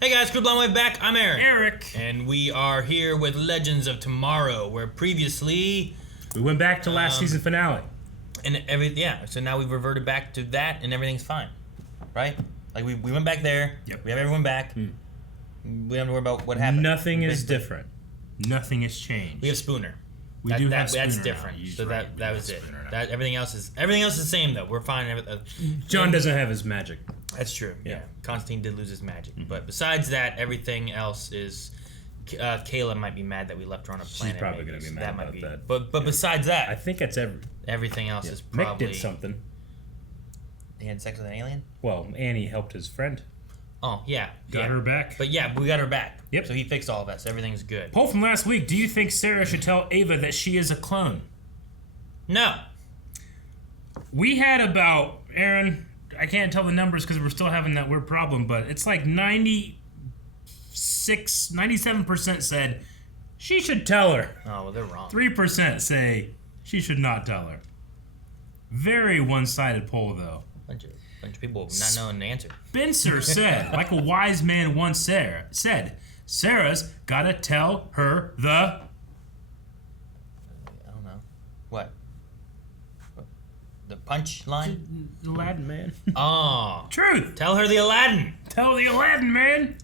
Hey guys, Crew Blonde Wave back. I'm Eric. And we are here with Legends of Tomorrow, where previously... We went back to last season finale. So now we've reverted back to that and everything's fine. Right? Like we went back there. Yep. We have everyone back. We don't have to worry about what happened. Nothing is different. Nothing has changed. We have Spooner. We do have Spooner. That's different. So that was it. Everything else is the same though. We're fine. John doesn't have his magic. That's true. Yeah. Constantine did lose his magic, but besides that, everything else is. Kayla might be mad that we left her on a planet. She's probably gonna be mad about that. But besides that, I think that's everything else is probably. Mick did something. He had sex with an alien. Well, Annie helped his friend. Oh yeah, got her back. But yeah, we got her back. Yep. So he fixed all of us. Everything's good. Poll from last week: do you think Sarah should tell Ava that she is a clone? No. We had about Aaron. I can't tell the numbers because we're still having that weird problem, but it's like 97% said she should tell her. Oh, well, they're wrong. 3% say she should not tell her. Very one-sided poll, though. Bunch of people not knowing the answer. Spencer said, like a wise man once said, Sarah's gotta tell her the... I don't know. What? The punch line? Aladdin man. Oh. Truth. Tell her the Aladdin. Tell the Aladdin man.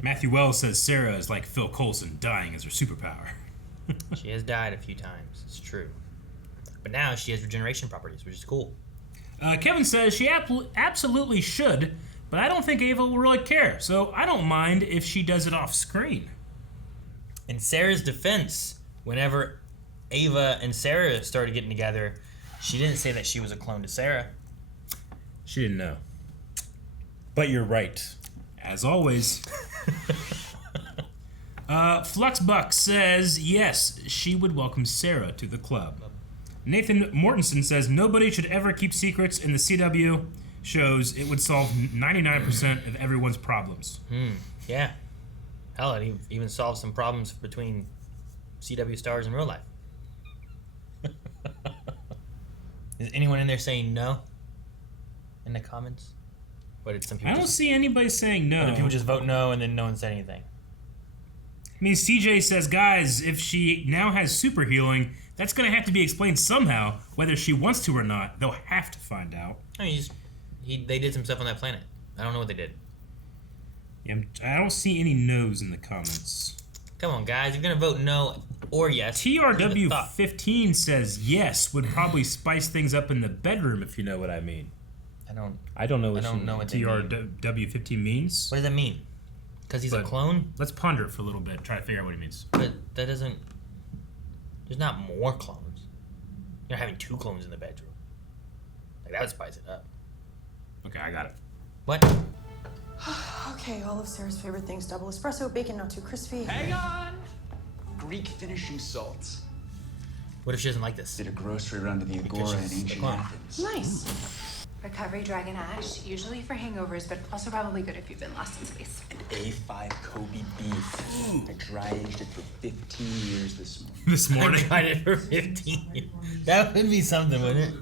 Matthew Wells says Sarah is like Phil Coulson, dying as her superpower. She has died a few times. It's true. But now she has regeneration properties, which is cool. Kevin says she absolutely should, but I don't think Ava will really care, so I don't mind if she does it off screen. In Sarah's defense, whenever Ava and Sarah started getting together, she didn't say that she was a clone to Sarah. She didn't know. But you're right. As always. Fluxbuck says, yes, she would welcome Sarah to the club. Nathan Mortensen says, nobody should ever keep secrets in the CW shows. It would solve 99% of everyone's problems. Yeah. Hell, it even solves some problems between CW stars in real life. Is anyone in there saying no? In the comments? Or did some people I don't see anybody saying no. Or did people just vote no and then no one said anything? I mean, CJ says, guys, if she now has super healing, that's going to have to be explained somehow, whether she wants to or not. They'll have to find out. I mean, they did some stuff on that planet. I don't know what they did. Yeah, I don't see any no's in the comments. Come on, guys. You're going to vote no or yes. TRW15 says yes, would probably spice things up in the bedroom, if you know what I mean. I don't know what TRW15 means. What does that mean? Because he's a clone? Let's ponder it for a little bit, try to figure out what he means. But that doesn't... There's not more clones. You're having 2 clones in the bedroom. Like, that would spice it up. Okay, I got it. What? Okay, all of Sarah's favorite things. Double espresso, bacon not too crispy. Hang on! Greek finishing salts. What if she doesn't like this? Did a grocery run to the Agora in ancient Athens. Nice. Recovery Dragon Ash, usually for hangovers, but also probably good if you've been lost in space. And A5 Kobe beef. I dry aged it for 15 years this morning. This morning? I tried it for 15 years. That would be something, wouldn't it?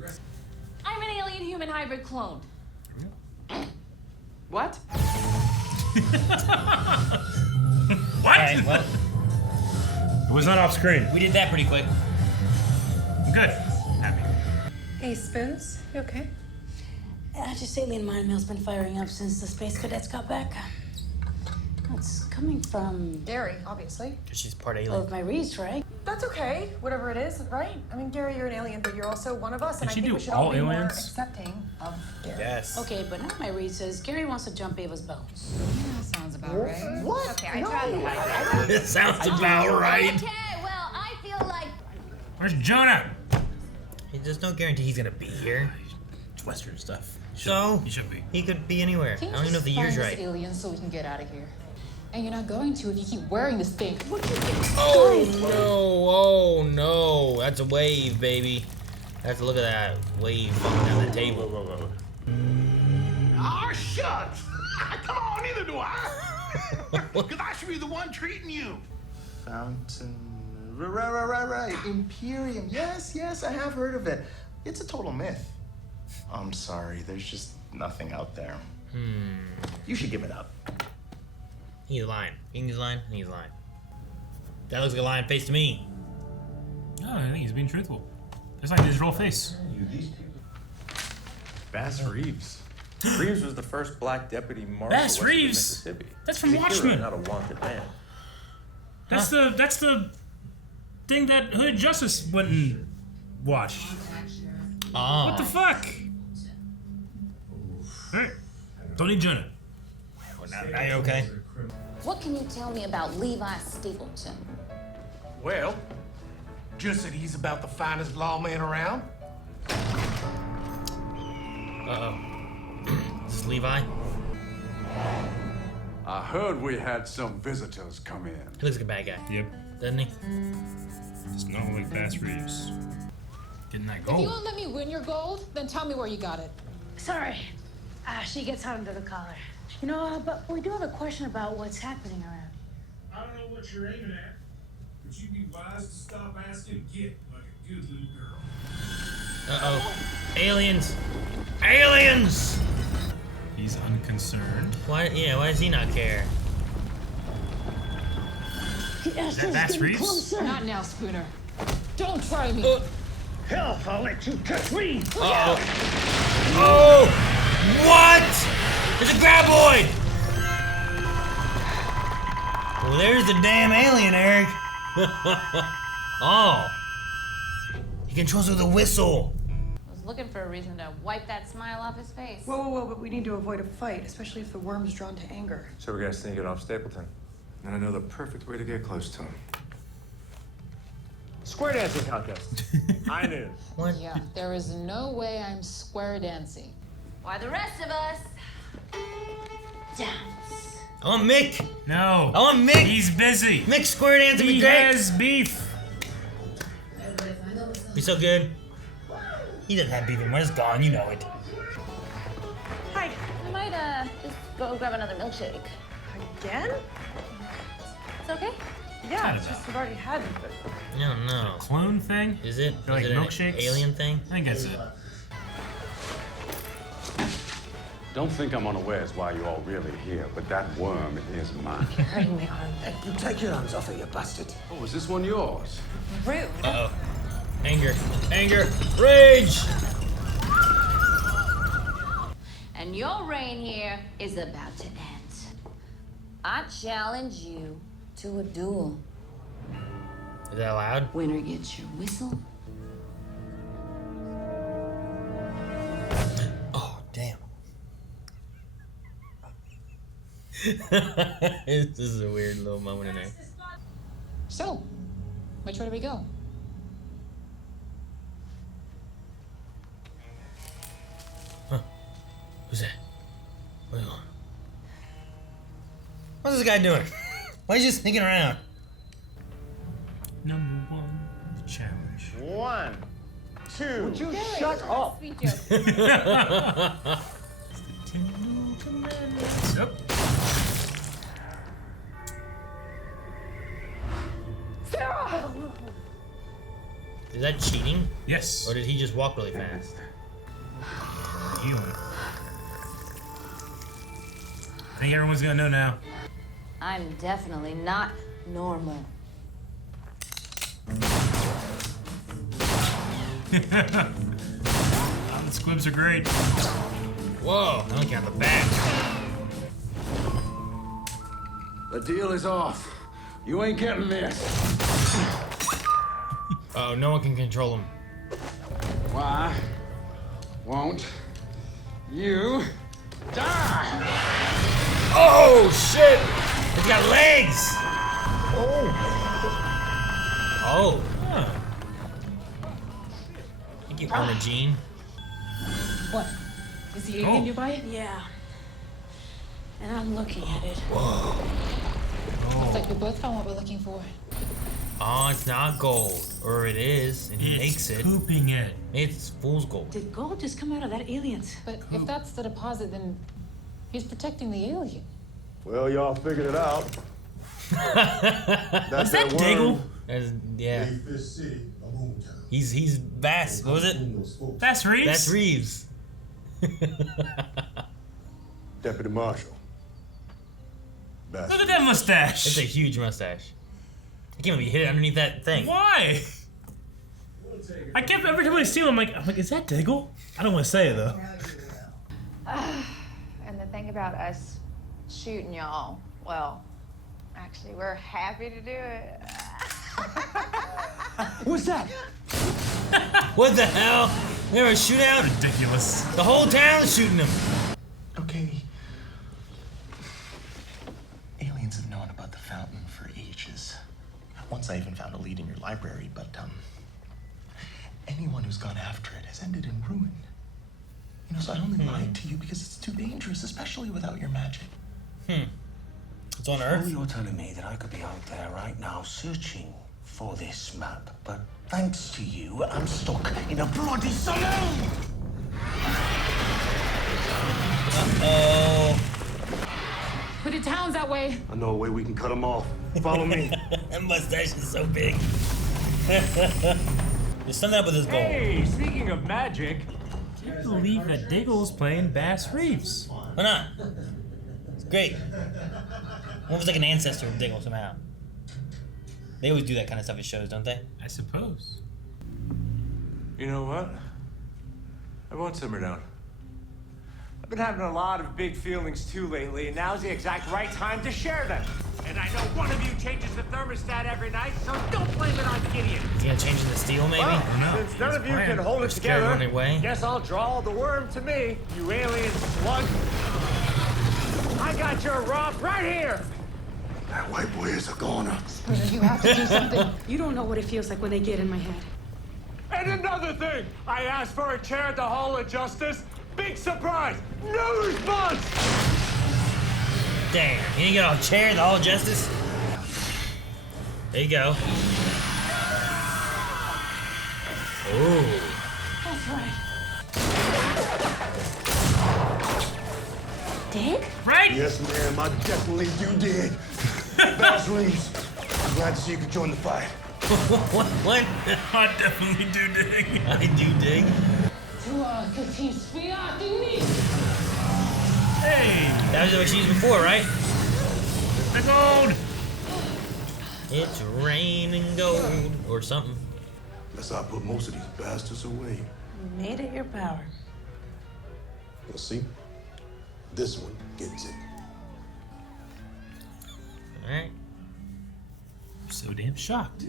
I'm an alien-human hybrid clone. What? What? Alright, well, It was not off screen. we did that pretty quick. Good. Happy. Hey, Spoons, you okay? Just alien mind mail's been firing up since the space cadets got back. It's coming from Gary, obviously. Because she's part all alien. of my reads, right? That's okay, whatever it is, right? I mean, Gary, you're an alien, but you're also one of us, and Did I she think do we should all all be more aliens? accepting of Gary. Yes. Okay, but now my read says Gary wants to jump Ava's bones. That sounds about right. What? Okay, I tried that. It sounds about right. Okay, well, I feel like... Where's Jonah? There's no guarantee he's going to be here. It's Western stuff. So, He should be. he could be anywhere. Can I you don't even know if the year's find right. this alien so we can get out of here? And you're not going to if you keep wearing this thing. What do you think? Oh no, that's a wave, baby. I have to look at that wave falling down the table. Ah, shucks! Come on, neither do I. Because I should be the one treating you. Fountain. Right. Imperium. Yes, I have heard of it. It's a total myth. I'm sorry, there's just nothing out there. You should give it up. He's lying. He's lying. He's lying. That looks like a lying face to me. Oh, I think he's being truthful. It's like his real face. Bass Reeves. Reeves was the first black deputy marshal Bass west of Reeves? Mississippi. That's from He's a hero, Watchmen. not a wanted man. That's the thing that Hood Justice went and watched. Oh. What the fuck? Alright. Don't need Jonah. Now you okay? What can you tell me about Levi Stapleton? Well, just that he's about the finest lawman around. Uh-oh. Is this Levi? I heard we had some visitors come in. He looks like a bad guy. Yep. Doesn't he? It's not like Bass Reeves. Getting that If you gold. won't let me win your gold, then tell me where you got it. Sorry. She gets hot under the collar. You know, but we do have a question about what's happening around. I don't know what you're aiming at, but you'd be wise to stop asking and get like a good little girl. Uh-oh. Aliens! Aliens! He's unconcerned. Why does he not care? Is that Bass Reeves? Not now, Spooner. Don't try me. Hell, I'll let you touch me. Uh-oh. Oh! What? There's a graboid! Well, there's the damn alien, Eric. Oh. He controls with a whistle. Was looking for a reason to wipe that smile off his face. Whoa, whoa, whoa, but we need to avoid a fight, especially if the worm's drawn to anger. So we're gonna sneak it off Stapleton. And I know the perfect way to get close to him. Square dancing contest. I knew. What? Yeah, there is no way I'm square dancing. Why the rest of us dance. I want Mick. No. I want Mick. He's busy. Mick square dance would be He great. has beef. He's so good. He doesn't have beef anymore. It's gone. You know it. Hi. I might just go grab another milkshake. Again? It's okay? Yeah, it's just we've already had it, but... No, no. Clone thing? Is it? They're like is it an milkshakes? alien thing? I think that's it. Don't think I'm unawares why you're all really here, but that worm is mine. Hurting my arm. You take your hands off it, you bastard. Oh, is this one yours? Rude. Uh-oh. Anger. Anger. Rage! And your reign here is about to end. I challenge you to a duel. Is that allowed? Winner gets your whistle. Oh, damn. This is a weird little moment in there. So, which way do we go? Huh. Who's that? What's this guy doing? Why is he just sneaking around? Number one, the challenge. 1, 2. Would you shut up? Sweet joke. Yep. Is that cheating? Yes. Or did he just walk really fast? Healing. I think everyone's gonna know now. I'm definitely not normal. The squibs are great. Whoa, I don't count the back. The deal is off. You ain't getting this. Oh, no one can control him. Why won't you die? Oh, shit! It's got legs! Oh. Huh. Thank you, Erna Jean. What? Is the alien Oh. nearby? Yeah. And I'm looking at it. Looks like we both found what we're looking for. Oh, it's not gold. Or it is, and he makes it. Pooping it. It's fool's gold. Did gold just come out of that alien's? But if that's the deposit, then he's protecting the alien. Well, y'all figured it out. Is that Diggle? Yeah. He's Bass. What was it? Bass Reeves? Bass Reeves. Deputy Marshal. Bastard. Look at that mustache. It's a huge mustache. I can't believe you hit it underneath that thing. Why? I kept every time I see him, I'm like, is that Diggle? I don't want to say it though. And the thing about us shooting y'all, well, actually, we're happy to do it. What's that? What the hell? We have a shootout? Ridiculous. The whole town's shooting them. Okay. Aliens have known about the fountain for ages. Once I even found a lead in your library, but anyone who's gone after it has ended in ruin. You know, so I only lied to you because it's too dangerous, especially without your magic. It's on Earth. So you're telling me that I could be out there right now searching for this map, but thanks to you, I'm stuck in a bloody saloon! Uh-oh. But the town's that way. I know a way we can cut them off. Follow me. That mustache is so big. There's something up with his goal. Hey, speaking of magic, I can't believe that Diggle's playing Bass Reeves. Why not? It's great. One was like an ancestor of Diggle somehow. They always do that kind of stuff at shows, don't they? I suppose. you know what? I won't simmer down. I've been having a lot of big feelings too lately, and now's the exact right time to share them. And I know one of you changes the thermostat every night, so don't blame it on Gideon. Is he gonna change in the steel, maybe? Well, No. since none of you can hold it scared together, running away. guess I'll draw the worm to me, you alien slug. I got your rock right here. That white boy is a goner. You have to do something. You don't know what it feels like when they get in my head. And another thing, I asked for a chair at the Hall of Justice. Big surprise, no response. Damn, you didn't get a chair in the Hall of Justice? There you go. Ooh. That's right. Dig? Right? Yes, ma'am, I definitely do dig. Bass Reeves, glad to see you could join the fight. What? I definitely do dig. I do dig. Hey! That was what she used before, right? The gold! It's raining gold or something. Guess I put most of these bastards away. You made it your power. Let's see. This one gets it. Alright. I'm so damn shocked.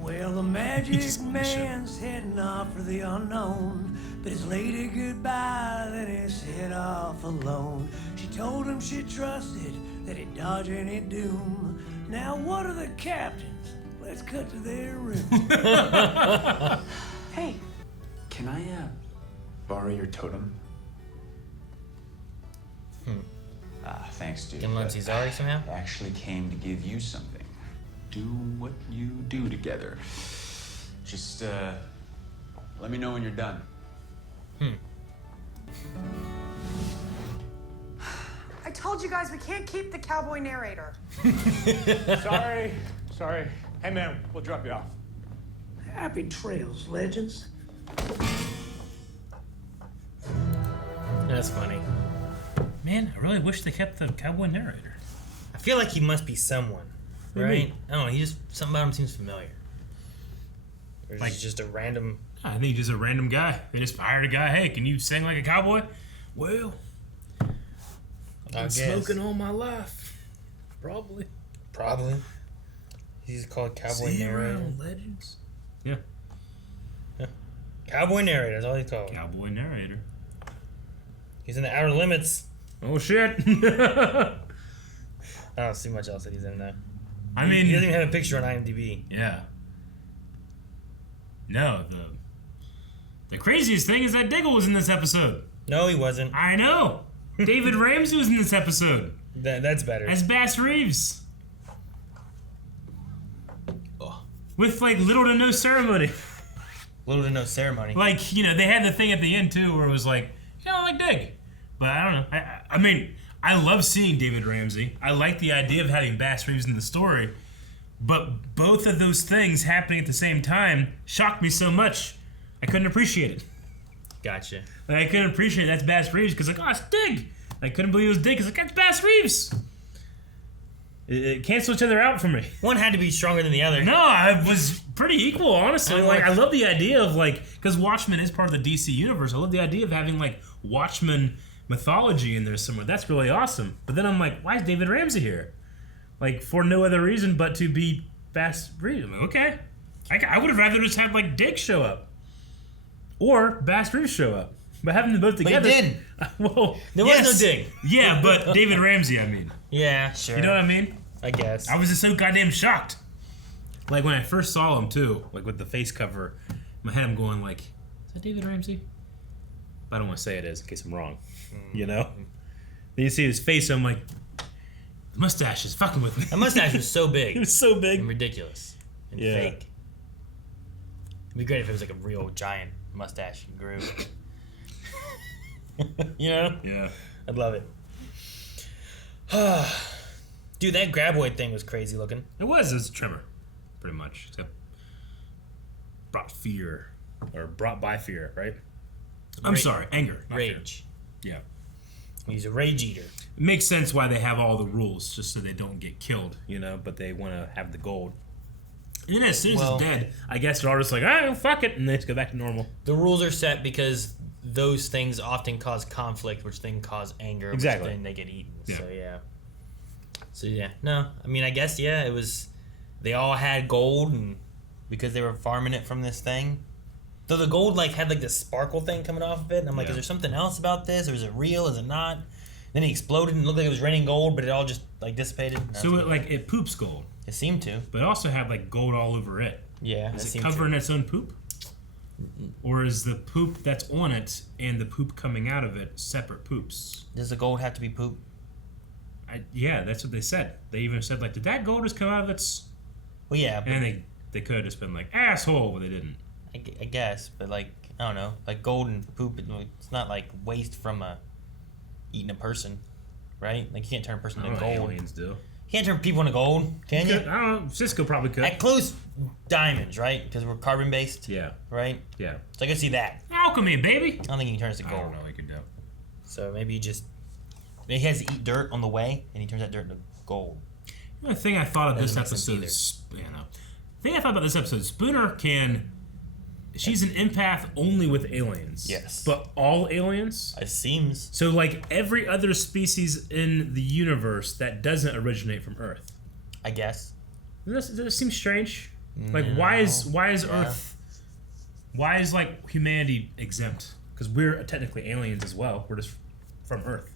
Well, the magic man's heading off for the unknown. But his lady goodbye, then he's head off alone. She told him she trusted that he'd dodge any doom. Now what are the captains? Let's cut to their room. Hey. Can I, borrow your totem? Thanks, dude. Can Lindsay Zari somehow? I actually came to give you something. Do what you do together. Just, let me know when you're done. I told you guys we can't keep the cowboy narrator. Sorry. Hey, man, we'll drop you off. Happy trails, legends. That's funny. Man, I really wish they kept the cowboy narrator. I feel like he must be someone, What do you right? mean? I don't know. He just something about him seems familiar. Or is Like- he just a random? I think he's just a random guy. They just hired a guy. Hey, can you sing like a cowboy? Well, I've I been guess. smoking all my life. Probably. He's called cowboy See you narrator. around, legends. Yeah. Cowboy narrator. That's all he's called. Cowboy narrator. He's in the Outer Limits. Oh shit. I don't see much else that he's in there. I mean, he doesn't even have a picture on IMDb. Yeah. No, the craziest thing is that Diggle was in this episode. No, he wasn't. I know. David Ramsey was in this episode. That's better. As Bass Reeves. Oh. With like little to no ceremony. Little to no ceremony. Like, you know, they had the thing at the end too where it was like, you know, like Dig. But I don't know. I mean, I love seeing David Ramsey. I like the idea of having Bass Reeves in the story. But both of those things happening at the same time shocked me so much. I couldn't appreciate it. Gotcha. Like, I couldn't appreciate that's Bass Reeves because like, oh, it's Dig. I couldn't believe it was Dig because like, that's Bass Reeves. It canceled each other out for me. One had to be stronger than the other. No, I was pretty equal, honestly. Like, I love the idea of like, because Watchmen is part of the DC universe. I love the idea of having like Watchmen mythology in there somewhere. That's really awesome. But then I'm like, why is David Ramsey here? Like, for no other reason but to be Bass Reeves. I'm like, okay. I would have rather just had like Dig show up or Bass Reeves show up. But having them both together. But he didn't. Well, there was no Dig. Yeah, but David Ramsey, I mean. Yeah, sure. You know what I mean? I guess. I was just so goddamn shocked. Like when I first saw him too, like with the face cover, in my head I'm going like, is that David Ramsey? But I don't want to say it is in case I'm wrong. You know? Then you see his face, I'm like, the mustache is fucking with me. The mustache was so big. It was so big. And ridiculous. And Yeah. fake. It'd be great if it was like a real giant mustache and grew. You know? Yeah. I'd love it. Dude, that graboid thing was crazy looking. It was a trimmer, pretty much. It's got brought fear, or brought by fear, right? I'm sorry, anger. not Rage. fear. Yeah. He's a rage eater. It makes sense why they have all the rules, just so they don't get killed, you know, but they want to have the gold. And then as soon as it's dead, I guess they're all just like, ah, fuck it, and they just go back to normal. The rules are set because those things often cause conflict, which then cause anger, Exactly. which then they get eaten. Yeah. So, yeah. So, yeah. No, I mean, I guess, yeah, it was... They all had gold, and because they were farming it from this thing. Though the gold, like, had, like, this sparkle thing coming off of it, and I'm like, Yeah. is there something else about this, or is it real, is it not? Then it exploded and it looked like it was raining gold, but it all just, like, dissipated. So it poops gold. It seemed to. But it also had, like, gold all over it. Yeah, Is it it seemed covering to. its own poop? Or is the poop that's on it and the poop coming out of it separate poops? Does the gold have to be poop? Yeah, that's what they said. They even said, like, did that gold just come out of its... Well, yeah. But And they could have just been like, asshole, but they didn't. I guess, but, like, I don't know. Like, gold and poop, it's not, like, waste from eating a person, right? Like, you can't turn a person I into don't know gold. what aliens do. You can't turn people into gold, can you? I don't know. Cisco probably could. At close, diamonds, right? Because we're carbon-based. Yeah. Right? Yeah. So I can see that. Alchemy, baby! I don't think he can turn us to gold. I don't know what he can do. So maybe he has to eat dirt on the way, and he turns that dirt into gold. The thing I thought of this Doesn't make sense episode, the thing I thought about this episode, Spooner she's an empath only with aliens. Yes. But all aliens? It seems. So like every other species in the universe that doesn't originate from Earth. I guess. Does this seem strange? Like why is Earth, why is like humanity exempt? Because we're technically aliens as well. We're just from Earth.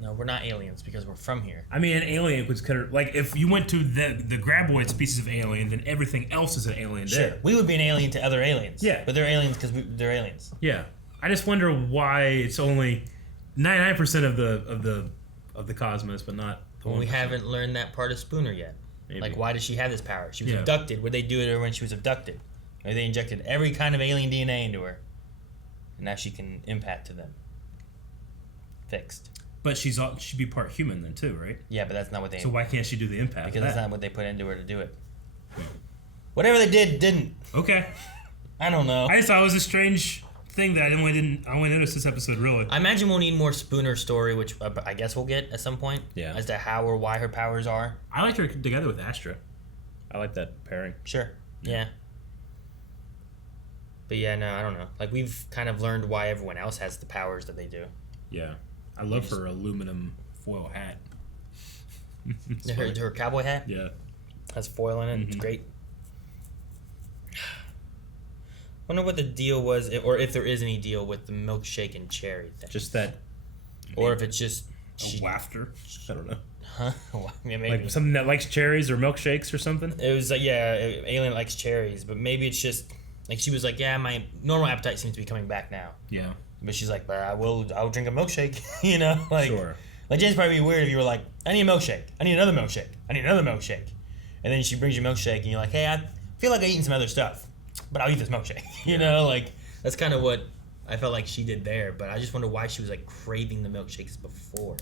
No, we're not aliens because we're from here. I mean, an alien was kind of like if you went to the graboid species of alien, then everything else is an alien Sure. there. We would be an alien to other aliens. Yeah. But they're aliens because they're aliens. Yeah, I just wonder why it's only 99% of the cosmos, but not. The Well, we 1%. haven't learned that part of Spooner yet. Maybe. Like, why does she have this power? She was Yeah. abducted. Would they do it to her when she was abducted? Or they injected every kind of alien DNA into her, and now she can empath to them. Fixed. But she'd be part human then too, right? Yeah, but that's not what they. So why can't she do the impact? Because that's not what they put into her to do it. Whatever they did, didn't. Okay. I don't know. I just thought it was a strange thing that I only noticed this episode really. I imagine we'll need more Spooner story, which I guess we'll get at some point. Yeah. As to how or why her powers are. I liked her together with Astra. I like that pairing. Sure. Yeah. But yeah, no, I don't know. Like, we've kind of learned why everyone else has the powers that they do. Yeah. I love her aluminum foil hat. Her cowboy hat? Yeah. Has foil in it. It's great. I wonder what the deal was, or if there is any deal with the milkshake and cherry thing. Just that. Or if it's just... wafter? I don't know. Huh? Yeah, maybe. Like something that likes cherries or milkshakes or something? It was like, yeah, alien likes cherries, but maybe it's just... Like, she was like, yeah, my normal appetite seems to be coming back now. Yeah. But she's like, but I'll drink a milkshake, you know? Like, Sure. Like, James probably be weird if you were like, I need a milkshake. I need another milkshake. I need another milkshake. And then she brings you a milkshake, and you're like, hey, I feel like I'm eating some other stuff, but I'll eat this milkshake. You know? Like, that's kind of what I felt like she did there, but I just wonder why she was, like, craving the milkshakes before.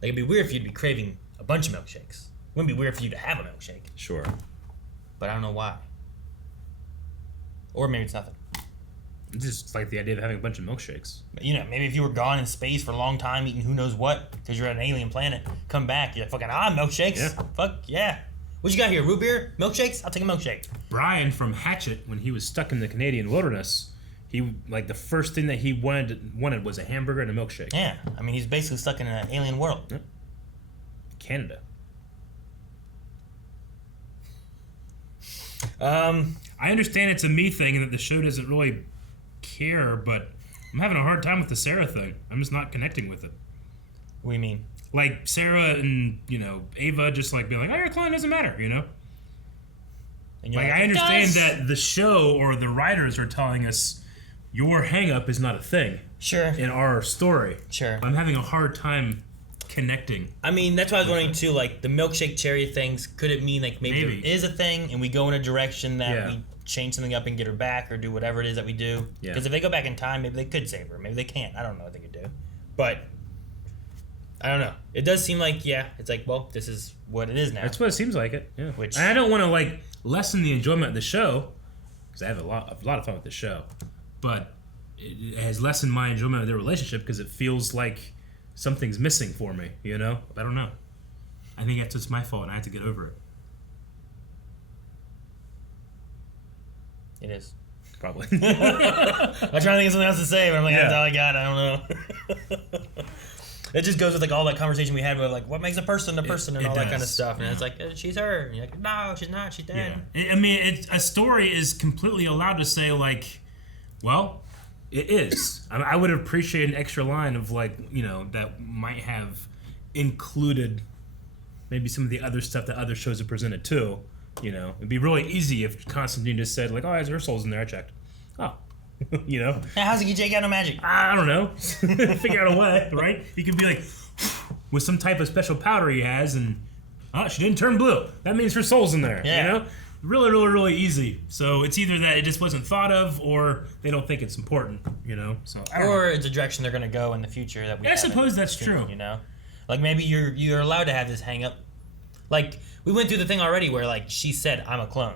Like, it'd be weird if you'd be craving a bunch of milkshakes. It wouldn't be weird for you to have a milkshake. Sure. But I don't know why. Or maybe it's nothing. It's just like the idea of having a bunch of milkshakes. You know, maybe if you were gone in space for a long time, eating who knows what, because you're at an alien planet, come back, you're like, fucking, milkshakes. Yeah. Fuck, yeah. What you got here, root beer? Milkshakes? I'll take a milkshake. Brian from Hatchet, when he was stuck in the Canadian wilderness, he, like, the first thing that he wanted was a hamburger and a milkshake. Yeah, I mean, he's basically stuck in an alien world. Yep. Canada. I understand it's a me thing and that the show doesn't really care, but I'm having a hard time with the Sarah thing. I'm just not connecting with it. What do you mean? Like, Sarah and, you know, Ava just, like, being like, oh, your clone doesn't matter, you know? And like, I understand that the show or the writers are telling us your hang-up is not a thing. Sure. In our story. Sure. I'm having a hard time connecting. I mean, that's why I was wondering, too, like, the milkshake cherry things, could it mean, like, maybe there is a thing and we go in a direction that we change something up and get her back or do whatever it is that we do? Yeah. Because if they go back in time, maybe they could save her. Maybe they can't. I don't know what they could do. But I don't know. It does seem like, it's like, well, this is what it is now. That's what it seems like it, yeah. Which, and I don't want to, like, lessen the enjoyment of the show, because I have a lot of fun with the show, but it has lessened my enjoyment of their relationship because it feels like something's missing for me, you know? I don't know. I think that's just my fault and I have to get over it. It is. Probably. I'm trying to think of something else to say, but I'm like, that's all I got. I don't know. It just goes with like all that conversation we had with like what makes a person a person and all that kind of stuff. And it's like, she's her. And you're like, no, she's not. She's dead. Yeah. I mean, a story is completely allowed to say like, well, it is. I would appreciate an extra line of like, you know, that might have included maybe some of the other stuff that other shows have presented too. You know, it'd be really easy if Constantine just said like, oh, her soul's in there. I checked. Oh. You know? Hey, how's it Jake got no magic? I don't know. Figure out a way, right? You could be like, with some type of special powder he has, and she didn't turn blue. That means her soul's in there. Yeah. You know? Really, really, really easy. So it's either that it just wasn't thought of, or they don't think it's important. You know? So or it's a direction they're gonna go in the future that we. I suppose that's true. You know, like maybe you're allowed to have this hang up. Like we went through the thing already where like she said I'm a clone.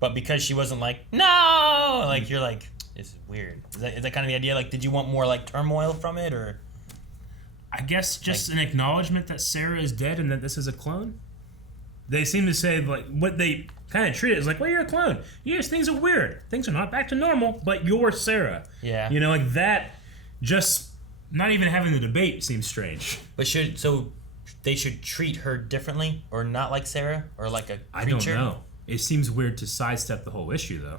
But because she wasn't like, no! Like, you're like, this is weird. Is that kind of the idea? Like, did you want more, like, turmoil from it, or? I guess just an acknowledgement that Sarah is dead and that this is a clone. They seem to say, like, what they kind of treat it as like, well, you're a clone. Yes, things are weird. Things are not back to normal, but you're Sarah. Yeah. You know, like, that, just not even having the debate seems strange. But so they should treat her differently, or not like Sarah, or like a creature? I don't know. It seems weird to sidestep the whole issue, though.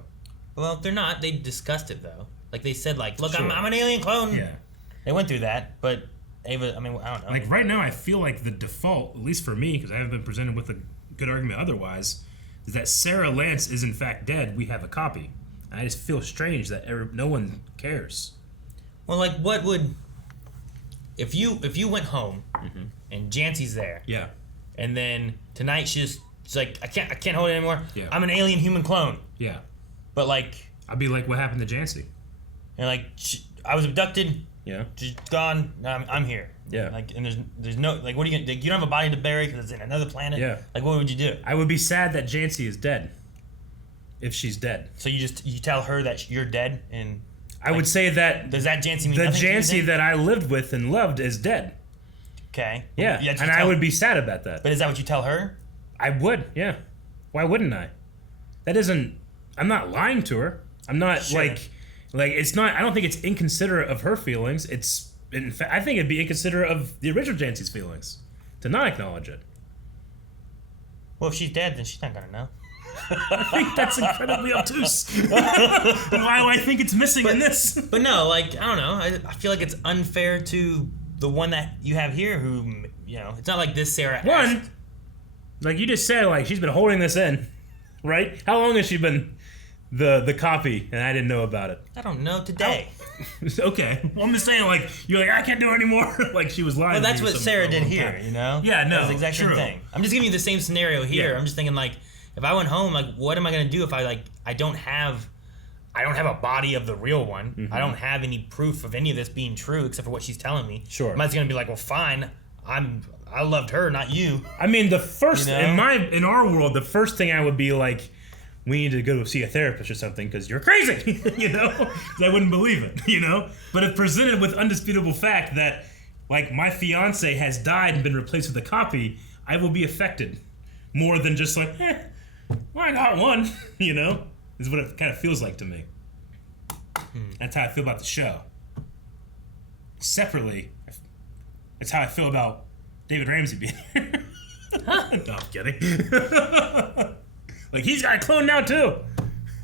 Well, they're not. They discussed it, though. Like, they said, like, look, Sure. I'm an alien clone. Yeah. They went through that, but Ava, I mean, I don't know. Like, right now, I feel like the default, at least for me, because I haven't been presented with a good argument otherwise, is that Sarah Lance is, in fact, dead. We have a copy. And I just feel strange that no one cares. Well, like, what would... If you went home, and Jancy's there... Yeah. And then tonight she's like, I can't hold it anymore. Yeah. I'm an alien human clone. Yeah. But like, I'd be like, what happened to Jancy? And like, I was abducted. Yeah. She's gone. I'm here. Yeah. Like, and there's no, like, what are you gonna do? You don't have a body to bury because it's in another planet. Yeah. Like, what would you do? I would be sad that Jancy is dead. If she's dead. So you tell her that you're dead, and I would say that. Does that Jancy mean the nothing to you Jancy then? that I lived with and loved is dead? Okay. Yeah. And I would be sad about that. But is that what you tell her? I would. Yeah. Why wouldn't I? That isn't. I'm not lying to her. I'm not like it's not. I don't think it's inconsiderate of her feelings. It's. In fact, I think it'd be inconsiderate of the original Jancy's feelings to not acknowledge it. Well, if she's dead, then she's not gonna know. I think that's incredibly obtuse. Why do I think it's missing in this? But no, like, I don't know. I feel like it's unfair to the one that you have here who, you know, it's not like this Sarah asked. Like you just said, like she's been holding this in, right? How long has she been the copy and I didn't know about it? I don't know, today. Okay. Well, I'm just saying, like, you're like, I can't do it anymore. Like she was lying. Well, that's to me what or Sarah something did here, you know? Yeah, no, That's the exact same true. thing. I'm just giving you the same scenario here. Yeah. I'm just thinking, like, if I went home, like, what am I gonna do if I don't have a body of the real one. Mm-hmm. I don't have any proof of any of this being true except for what she's telling me. Sure. I'm just gonna be like, well, fine. I loved her, not you. I mean, the first You know? in our world, the first thing I would be like, we need to go see a therapist or something because you're crazy, you know? 'Cause I wouldn't believe it, you know? But if presented with undisputable fact that, like, my fiance has died and been replaced with a copy, I will be affected more than just like, well, I got one, you know? Is what it kind of feels like to me. That's how I feel about the show. Separately, it's how I feel about David Ramsey being here. No, I'm kidding. Like, he's got a clone now, too.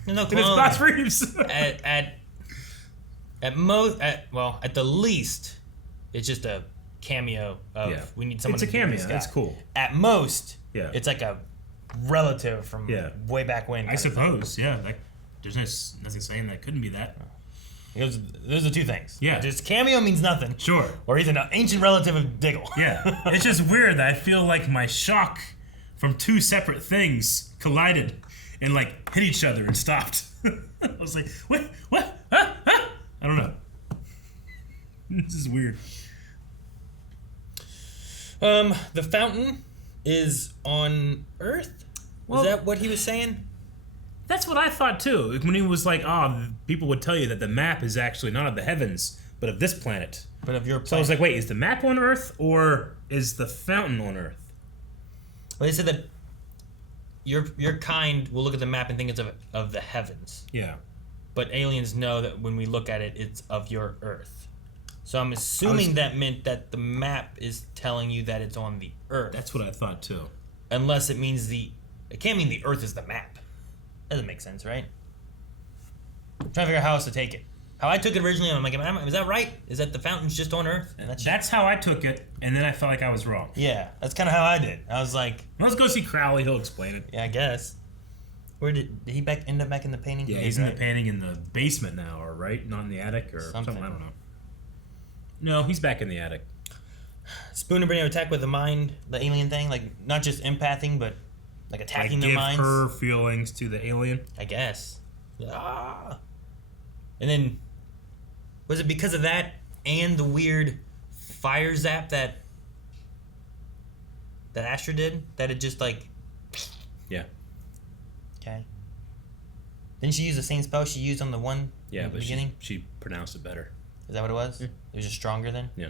No And it's Boss Reeves. at the least, it's just a cameo of we need someone It's a to do cameo. this guy. It's cool. At most, Yeah. it's like a relative from way back when. I suppose, yeah. Like, there's nothing saying that couldn't be that. Those are the two things. Yeah. Just cameo means nothing. Sure. Or he's an ancient relative of Diggle. Yeah. It's just weird that I feel like my shock from two separate things collided and, like, hit each other and stopped. I was like, what? Huh? I don't know. This is weird. The fountain is on Earth? Well, is that what he was saying? That's what I thought too. When he was like, people would tell you that the map is actually not of the heavens, but of this planet. But of your planet. So I was like, wait, is the map on Earth or is the fountain on Earth? Well, they said that your kind will look at the map and think it's of the heavens. Yeah. But aliens know that when we look at it, it's of your Earth. So I'm assuming that meant that the map is telling you that it's on the Earth. That's what I thought too. Unless it means it can't mean the Earth is the map. Doesn't make sense, right? I'm trying to figure out how else to take it. How I took it originally, I'm like, is that right? Is that the fountain's just on Earth? And That's how I took it, and then I felt like I was wrong. Yeah, that's kind of how I did. I was like, let's go see Crowley. He'll explain it. Yeah, I guess. Where did he end up back in the painting? Yeah, he's in the painting in the basement now, or right? Not in the attic or something. I don't know. No, he's back in the attic. Spooner bringing attack with the mind, the alien thing, like not just empathing, but like attacking their minds. Give her feelings to the alien. I guess. Ah. And then, was it because of that and the weird fire zap that Astra did that it just like? Yeah. Okay. Didn't she use the same spell she used on the one in the beginning? She pronounced it better. Is that what it was? Yeah. It was just stronger then? Yeah.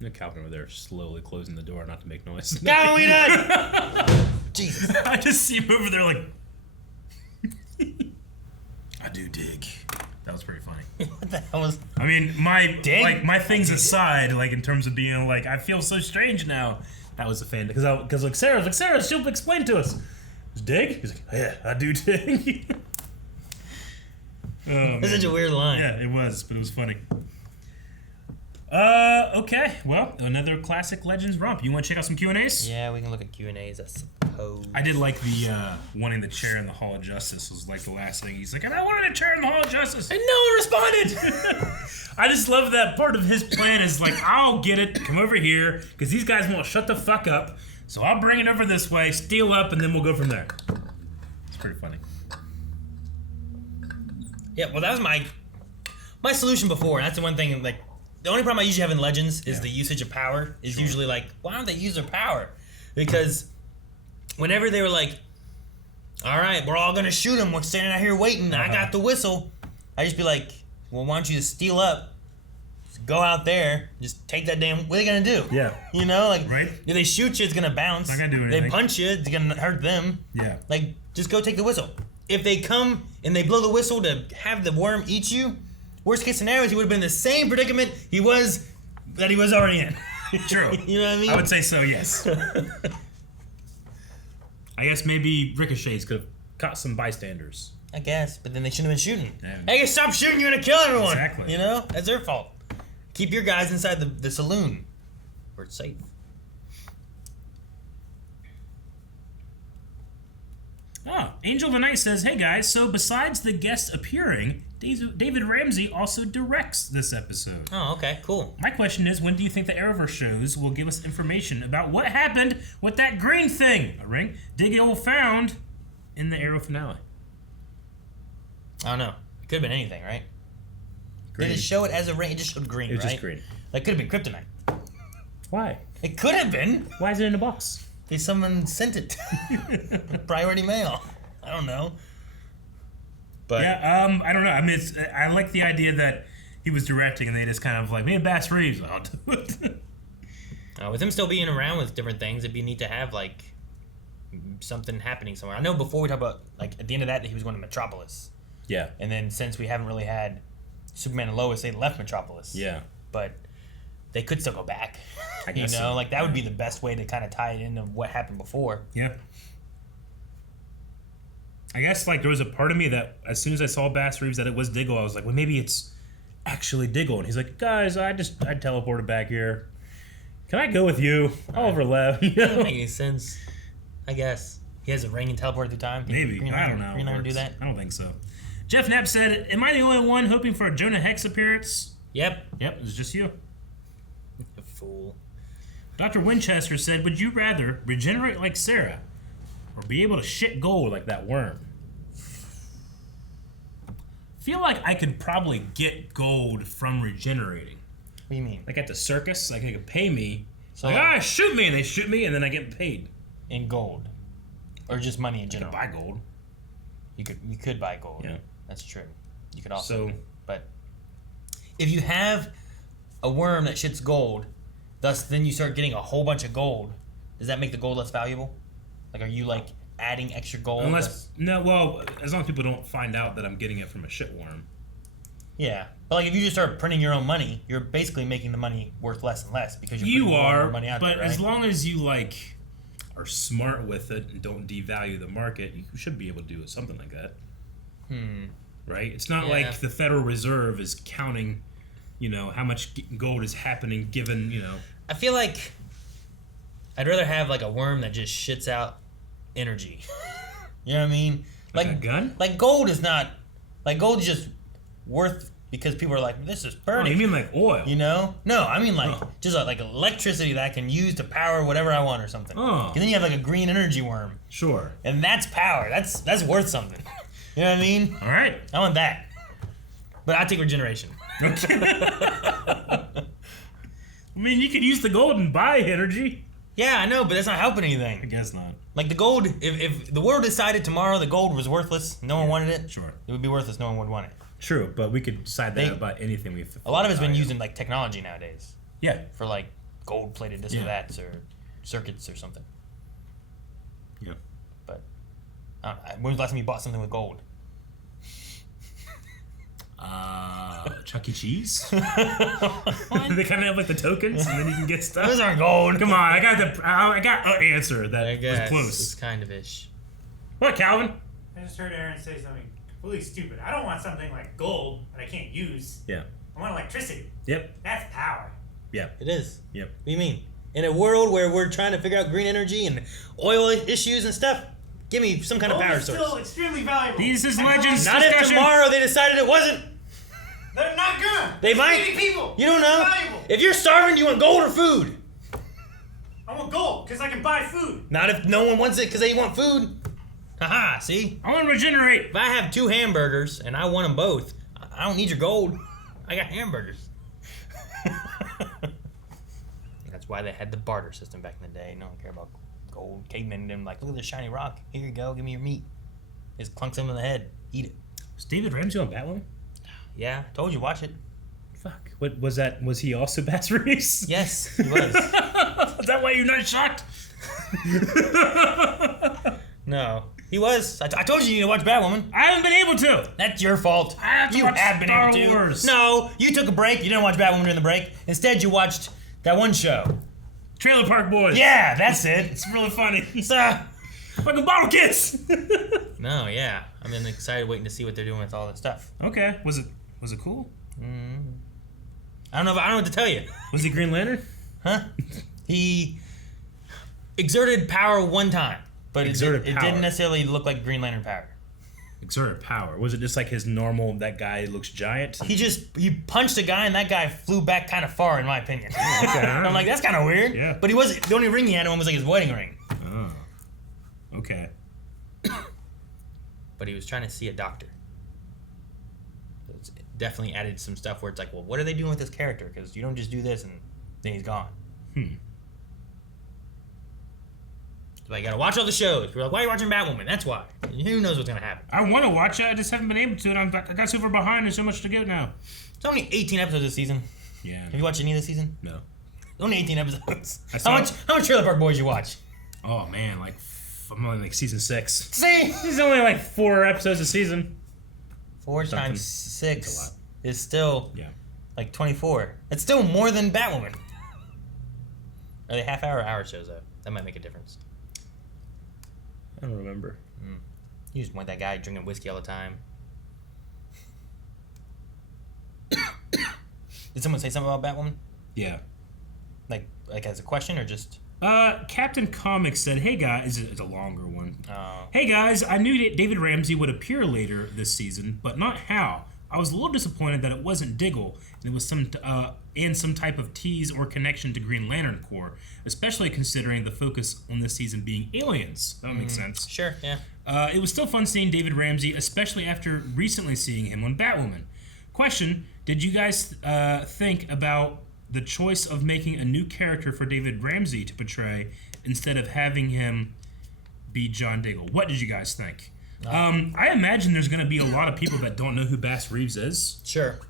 And Calvin over there slowly closing the door not to make noise. No, we did! Jesus. I just see him over there like... I do dig. That was pretty funny. What the hell was... I mean, my things aside, like in terms of being like, I feel so strange now. That was a fan because like Sarah, she'll explain to us. Is dig? He's like, yeah, I do dig. That's such a weird line. Yeah, it was, but it was funny. Okay. Well, another classic Legends romp. You want to check out some Q&As? Yeah, we can look at Q&As, I suppose. I did like the wanting the chair in the Hall of Justice was like the last thing. He's like, I wanted a chair in the Hall of Justice. And no one responded. I just love that part of his plan is like, I'll get it, come over here, because these guys won't shut the fuck up. So I'll bring it over this way, steal up, and then we'll go from there. It's pretty funny. Yeah, well, that was my solution before. And that's the one thing, like, the only problem I usually have in Legends is the usage of power. Is usually like, why don't they use their power? Because whenever they were like, all right, we're all going to shoot him. We're standing out here waiting. I got the whistle. I just be like, well, why don't you just steal up? Just go out there. Just take that damn... What are they going to do? Yeah. You know? Like, right? If they shoot you, it's going to bounce. Not gonna do anything. They punch you, it's going to hurt them. Yeah. Like, just go take the whistle. If they come and they blow the whistle to have the worm eat you, worst case scenario is he would have been in the same predicament he was already in. True. You know what I mean? I would say so, yes. I guess maybe ricochets could have caught some bystanders. I guess, but then they shouldn't have been shooting. Yeah. Hey, stop shooting, you're gonna kill everyone. Exactly. You know? That's their fault. Keep your guys inside the saloon where it's safe. Angel of the Night says, hey guys, so besides the guest appearing, David Ramsey also directs this episode. Oh, okay, cool. My question is, when do you think the Arrowverse shows will give us information about what happened with that green thing, a ring, Diggle found in the Arrow finale? I don't know. It could have been anything, right? Green. Did it show it as a ring? It just showed green, It was right? just green. That could have been kryptonite. Why? It could have been. Why is it in a box? Because someone sent it. Priority mail. I don't know. But yeah, I don't know. I mean, I like the idea that he was directing and they just kind of like, maybe Bass Reeves, I'll do it. With him still being around with different things, it'd be neat to have like something happening somewhere. I know before we talked about like at the end of that he was going to Metropolis. Yeah. And then since we haven't really had Superman and Lois, they left Metropolis. Yeah. But they could still go back. I guess you know, so. like that would be the best way to kind of tie it into what happened before. Yeah. I guess like there was a part of me that as soon as I saw Bass Reeves that it was Diggle, I was like, well, maybe it's actually Diggle. And he's like, guys, I teleported back here. Can I go with you? Oliver left. You know? Doesn't make any sense. I guess he has a ring and teleport through time. Maybe. I don't know. Green Lantern do that? I don't think so. Jeff Knapp said, am I the only one hoping for a Jonah Hex appearance? Yep. Yep, it's just you. A fool. Dr. Winchester said, would you rather regenerate like Sarah or be able to shit gold like that worm? Feel like I could probably get gold from regenerating. What do you mean? Like at the circus, like they could pay me. So like, shoot me, and they shoot me, and then I get paid. In gold. Or just money in I general. could buy gold. You could buy gold. Yeah. That's true. You could also. So, but if you have a worm that shits gold, thus then you start getting a whole bunch of gold, does that make the gold less valuable? Like, are you like adding extra gold? unless no, well, as long as people don't find out that I'm getting it from a shit worm. Yeah, but like if you just start printing your own money, you're basically making the money worth less and less because you're putting more and more money out but there, right? as long as you like are smart with it and don't devalue the market, you should be able to do something like that. Right? It's not like the Federal Reserve is counting, you know, how much gold is happening given, you know. I feel like I'd rather have like a worm that just shits out energy. You know what I mean? Like a gun? Like gold is not like gold is just worth because people are like, this is burning. Oh, you mean like oil? You know? No, I mean like just like electricity that I can use to power whatever I want or something. Oh. And then you have like a green energy worm. Sure. And that's power. That's worth something. You know what I mean? All right. I want that. But I take regeneration. I mean, you could use the gold and buy energy. Yeah, I know, but that's not helping anything. I guess not. Like the gold, if the world decided tomorrow the gold was worthless, no one wanted it. Sure. It would be worthless. No one would want it. True, but we could decide that about anything we. A lot of it's been used in like technology nowadays. Yeah. For like gold-plated this or that or circuits or something. Yeah. But I don't know. When was the last time you bought something with gold? Chuck E. Cheese. They kind of have like the tokens, and then you can get stuff. Those aren't gold. Come on, I got an answer that was close. It's kind of ish. What, Calvin? I just heard Aaron say something completely stupid. I don't want something like gold that I can't use. Yeah. I want electricity. Yep. That's power. Yeah. It is. Yep. What do you mean? In a world where we're trying to figure out green energy and oil issues and stuff, give me some kind of Gold power is source. still extremely valuable. This is That's Legends all- Not if tomorrow they decided it wasn't. They're not gonna. They It's might. feeding people. You don't It's know. valuable. If you're starving, you want gold or food. I want gold because I can buy food. Not if no one wants it because they want food. Haha, see? I want to regenerate. If I have 2 hamburgers and I want them both, I don't need your gold. I got hamburgers. That's why they had the barter system back in the day. No one cared about gold. Cavemen and them like, look at this shiny rock. Here you go. Give me your meat. Just clunks him in the head. Eat it. Was David Ramsey on Batwoman? Yeah, told you. Watch it. Fuck. What was that? Was he also Bass Reeves? Yes, he was. Is that why you're not shocked? No. He was. I told you you need to watch Batwoman. I haven't been able to. That's your fault. I have to you watch have been Star able to. Wars. No, you took a break. You didn't watch Batwoman during the break. Instead, you watched that one show. Trailer Park Boys. Yeah, that's it. It's really funny. It's fucking bottle kids. No, yeah. I'm excited waiting to see what they're doing with all this stuff. Okay. Was it cool? I don't know what to tell you. Was he Green Lantern? Huh? He exerted power one time, but it didn't necessarily look like Green Lantern power. Exerted power. Was it just like his normal, that guy looks giant? He punched a guy and that guy flew back kind of far, in my opinion. Okay. I'm like, that's kind of weird. Yeah. But the only ring he had on was like his wedding ring. Oh. Okay. But he was trying to see a doctor. So it's definitely added some stuff where it's like, well, what are they doing with this character? Because you don't just do this and then he's gone. Like, you gotta watch all the shows. We're like, why are you watching Batwoman? That's why. Who knows what's gonna happen? I want to watch it. I just haven't been able to. And I got super behind. There's so much to go now. It's only 18 episodes this season. Yeah. Have you watched any of this season? No. Only 18 episodes. How much Trailer Park Boys you watch? Oh man, I'm only like season 6. See? There's only like 4 episodes a season. 4 times 6 is still like 24. It's still more than Batwoman. Are they half-hour or hour shows though? That might make a difference. I don't remember. You just want that guy drinking whiskey all the time. Did someone say something about Batwoman? Yeah. Like as a question or just? Captain Comics said, "Hey guys," it's a longer one. Oh. Hey guys, I knew that David Ramsey would appear later this season, but not how. I was a little disappointed that it wasn't Diggle and it was some type of tease or connection to Green Lantern Corps, especially considering the focus on this season being aliens. That makes sense. Sure, yeah. It was still fun seeing David Ramsey, especially after recently seeing him on Batwoman. Question: did you guys think about the choice of making a new character for David Ramsey to portray instead of having him be John Diggle? What did you guys think? I imagine there's going to be a lot of people that don't know who Bass Reeves is. Sure.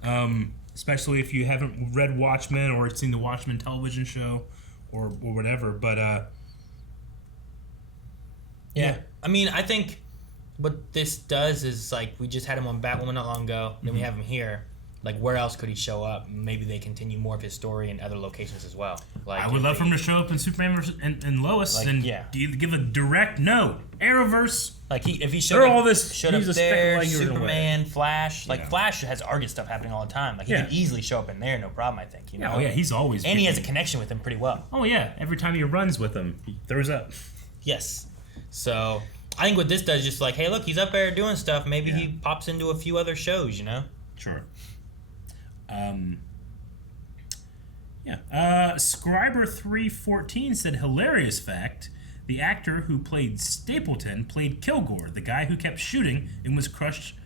Especially if you haven't read Watchmen or seen the Watchmen television show or whatever. But yeah. I mean, I think what this does is, like, we just had him on Batwoman not long ago. Then we have him here. Like, where else could he show up? Maybe they continue more of his story in other locations as well. Like, I would love for him to show up in Superman and Lois, Like, and yeah. give a direct no. Arrowverse. Like, if he They're showed all up, this- showed up he's a there, speculator in a way. Superman, Flash. Like, Yeah. Flash has Argus stuff happening all the time. Like, he Yeah. can easily show up in there, no problem, I think. You know? Oh yeah, he's always. And he has a connection with him pretty well. Oh yeah, every time he runs with him, he throws up. Yes. So, I think what this does is just like, hey, look, he's up there doing stuff. Maybe he pops into a few other shows, you know? Sure. Scriber314 said, hilarious fact, the actor who played Stapleton played Kilgore, the guy who kept shooting and was crushed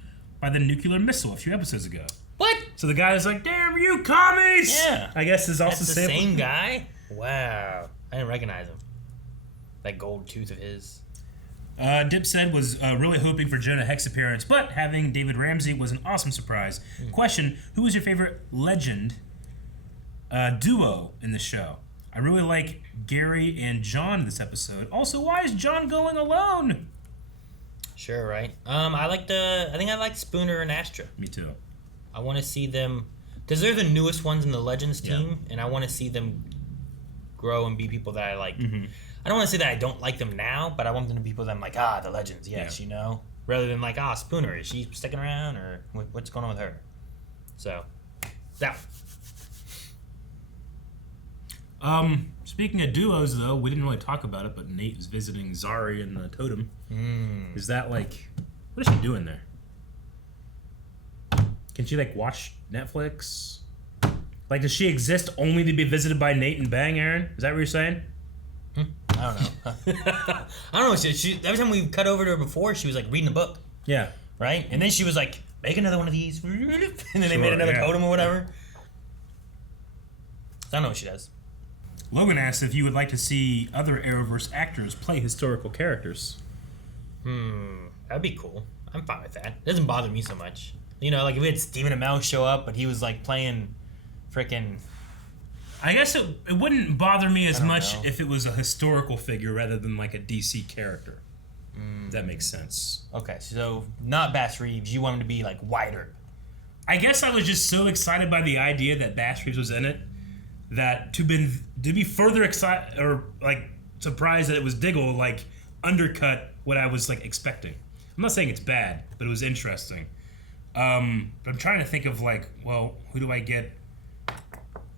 by the nuclear missile a few episodes ago. What? So the guy is like, damn you commies! Yeah. I guess is also That's the Stapleton. same guy? Wow. I didn't recognize him. That gold tooth of his. Dipset was really hoping for Jonah Hex appearance, but having David Ramsey was an awesome surprise. Question, who was your favorite legend duo in the show? I really like Gary and John this episode. Also, why is John going alone? Sure, right? I think I like Spooner and Astra. Me too. I want to see them, because they're the newest ones in the Legends team, and I want to see them grow and be people that I like. I don't want to say that I don't like them now, but I want them to be people that I'm like, the Legends, yes, you know? Rather than like, Spooner, is she sticking around, or what's going on with her? So, that Speaking of duos, though, we didn't really talk about it, but Nate is visiting Zari in the Totem. Is that like, what is she doing there? Can she like watch Netflix? Like, does she exist only to be visited by Nate and Bang, Aaron? Is that what you're saying? I don't know. I don't know. She every time we cut over to her before, she was like reading a book. Yeah. Right? And then she was like, make another one of these. And then they made another totem or whatever. I don't know what she does. Logan asked if you would like to see other Arrowverse actors play historical characters. That'd be cool. I'm fine with that. It doesn't bother me so much. You know, like if we had Stephen Amell show up, but he was like playing frickin'... I guess it wouldn't bother me as much know. if it was a historical figure rather than like a DC character. That makes sense. Okay, so not Bass Reeves. You want him to be like wider. I guess I was just so excited by the idea that Bass Reeves was in it that to be further excited or like surprised that it was Diggle like undercut what I was like expecting. I'm not saying it's bad, but it was interesting. But I'm trying to think of like, well, who do I get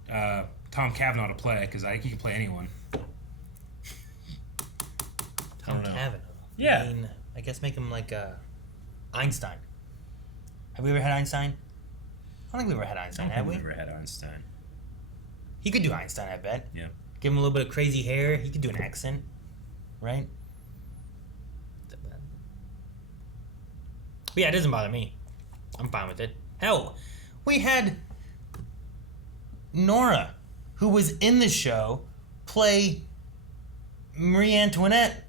Tom Cavanaugh to play? Because he can play anyone. Tom Cavanaugh. Yeah. I mean, I guess make him like Einstein. Have we ever had Einstein? I don't think we've ever had Einstein, have we? We've never had Einstein. He could do Einstein, I bet. Yeah. Give him a little bit of crazy hair. He could do an accent, right? But yeah, it doesn't bother me. I'm fine with it. Hell, we had Nora, who was in the show, play Marie Antoinette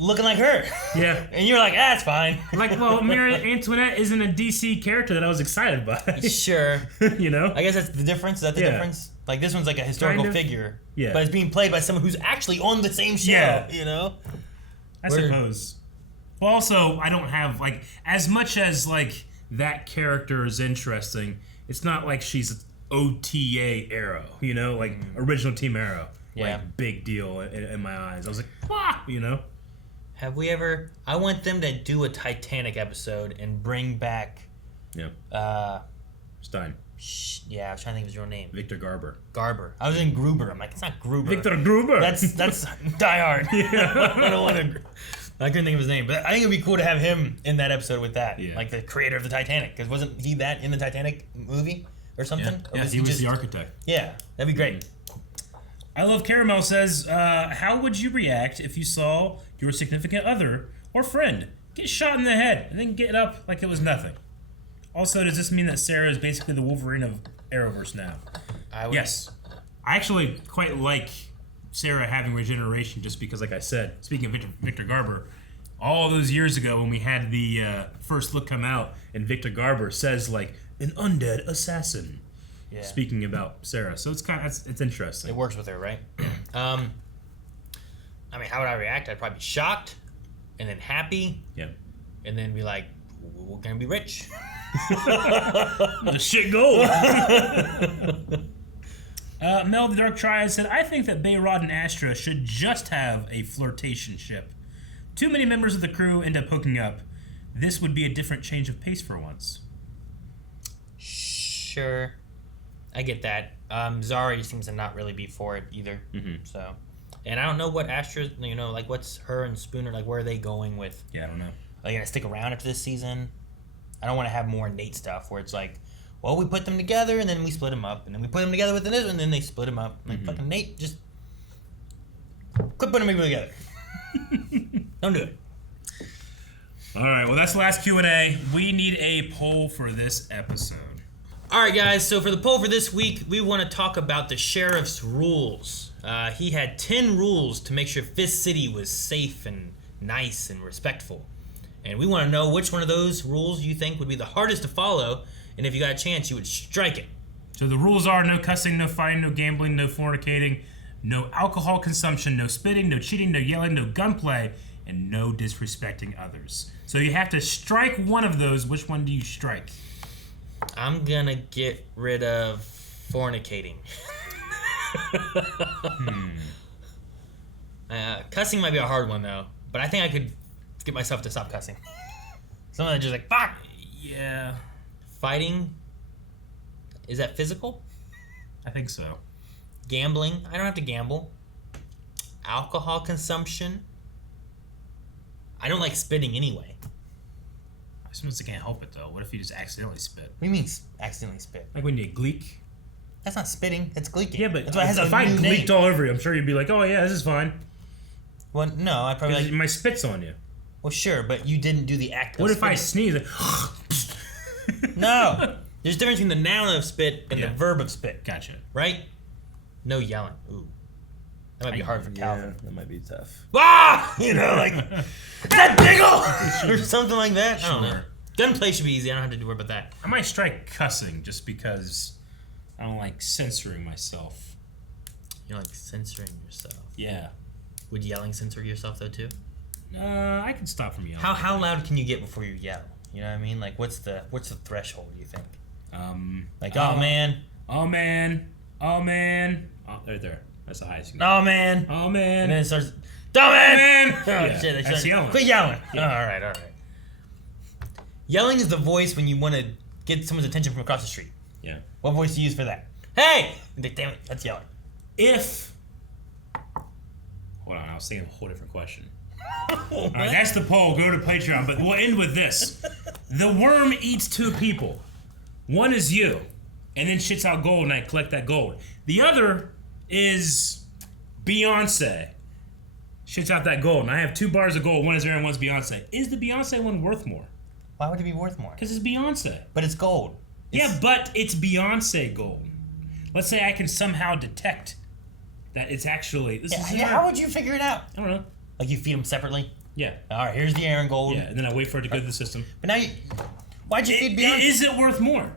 looking like her. Yeah. And you're like, that's fine. Like, well, Marie Antoinette isn't a DC character that I was excited by. Sure. You know? I guess that's the difference. Is that the difference? Like, this one's like a historical figure. Yeah. But it's being played by someone who's actually on the same show, you know? I suppose. Well, also, I don't have, like, as much as, like, that character is interesting, it's not like she's OTA Arrow, you know? Like, original Team Arrow. Yeah. Like, big deal in my eyes. I was like, ah, you know? Have we ever... I want them to do a Titanic episode and bring back... Stein. Yeah, I was trying to think of his real name. Victor Garber. I was in Gruber. I'm like, it's not Gruber. Victor Gruber. That's Die Hard. Yeah. I don't want to... I couldn't think of his name, but I think it'd be cool to have him in that episode with that. Yeah. Like the creator of the Titanic. Because wasn't he that in the Titanic movie or something? Yeah, or he was the architect. Yeah, that'd be great. I Love Caramel says, how would you react if you saw your significant other or friend get shot in the head and then get up like it was nothing? Also, does this mean that Sarah is basically the Wolverine of Arrowverse now? Yes. I actually quite like Sarah having regeneration just because, like I said, speaking of Victor Garber, all those years ago when we had the first look come out and Victor Garber says, like, an undead assassin. Yeah. Speaking about Sarah. So it's kind of, it's interesting. It works with her, right? I mean, how would I react? I'd probably be shocked and then happy. Yeah. And then be like, we're going to be rich. The shit gold. Mel the Dark Triad said, I think that Bayrod and Astra should just have a flirtationship. Too many members of the crew end up hooking up. This would be a different change of pace for once. Sure. I get that. Zari seems to not really be for it either. Mm-hmm. So, and I don't know what Astra, you know, like what's her and Spooner, like where are they going with? Yeah, I don't know. Are they going to stick around after this season? I don't want to have more Nate stuff where it's like, well, we put them together and then we split them up, and then we put them together with this, and then they split them up. Like, fucking Nate, just quit putting them together. Don't do it. All right, well, that's the last Q&A. We need a poll for this episode. All right, guys, so for the poll for this week, we want to talk about the sheriff's rules. He had 10 rules to make sure Fist City was safe and nice and respectful. And we want to know which one of those rules you think would be the hardest to follow, and if you got a chance, you would strike it. So the rules are no cussing, no fighting, no gambling, no fornicating, no alcohol consumption, no spitting, no cheating, no yelling, no gunplay, and no disrespecting others. So you have to strike one of those. Which one do you strike? I'm gonna get rid of fornicating. Cussing might be a hard one, though, but I think I could get myself to stop cussing. Someone that's just like, fuck! Yeah. Fighting? Is that physical? I think so. Gambling? I don't have to gamble. Alcohol consumption? I don't like spitting anyway. Sometimes I can't help it, though. What if you just accidentally spit? What do you mean accidentally spit? Like when you gleek? That's not spitting. That's gleeking. Yeah, but that's why it has if I gleeked name. all over you, I'm sure you'd be like, oh, yeah, this is fine. Well, no, I probably like... My spit's on you. Well, sure, but you didn't do the act of What if spitting. I sneeze? Like, no! There's a difference between the noun of spit and the verb of spit. Gotcha. Right? No yelling. Ooh. That might be hard for Calvin. That might be tough. Ah! You know, like, that diggle! Or something like that. I don't know. Gunplay should be easy. I don't have to worry about that. I might strike cussing just because I don't like censoring myself. You like censoring yourself? Yeah. Would yelling censor yourself, though, too? I can stop from yelling. How loud can you get before you yell? You know what I mean? Like, what's the threshold, you think? Like, oh, man. Oh, man. Oh, man. Oh, right there. That's the highest you can Oh, man. Oh, man. And then it starts, dumb man! Oh, Yeah, shit. that's yelling. Quit yelling. Yeah. Oh, all right. Yelling is the voice when you want to get someone's attention from across the street. Yeah. What voice do you use for that? Hey! Damn it, that's yelling. If... Hold on, I was thinking a whole different question. All right, that's the poll. Go to Patreon. But we'll end with this. The worm eats two people. One is you, and then shits out gold, and I collect that gold. The other is Beyonce. Shits out that gold, and I have 2 bars of gold. One is there and one's Beyonce. Is the Beyonce one worth more? Why would it be worth more? Because it's Beyonce. But it's gold. Yeah, but it's Beyonce gold. Let's say I can somehow detect that it's actually... How would you figure it out? I don't know. Like you feed them separately? Yeah. All right, here's the Aaron gold. Yeah, and then I wait for it to go to the system. But now why'd you feed Beyonce? Is it worth more?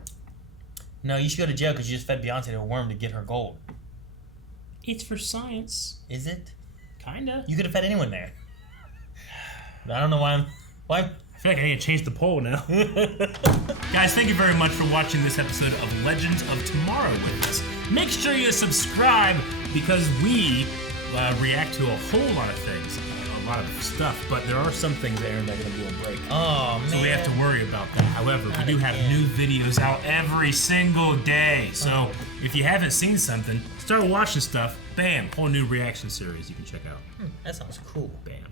No, you should go to jail because you just fed Beyonce to a worm to get her gold. It's for science. Is it? Kinda. You could have fed anyone there. I don't know why I feel like I need to change the poll now. Guys, thank you very much for watching this episode of Legends of Tomorrow with us. Make sure you subscribe because we react to a whole lot of things, a lot of stuff, but there are some things, Aaron, that are going to be a break. Oh, man. So we have to worry about that. However, we do have new videos out every single day. So if you haven't seen something, start watching stuff. Bam, whole new reaction series you can check out. That sounds cool. Bam.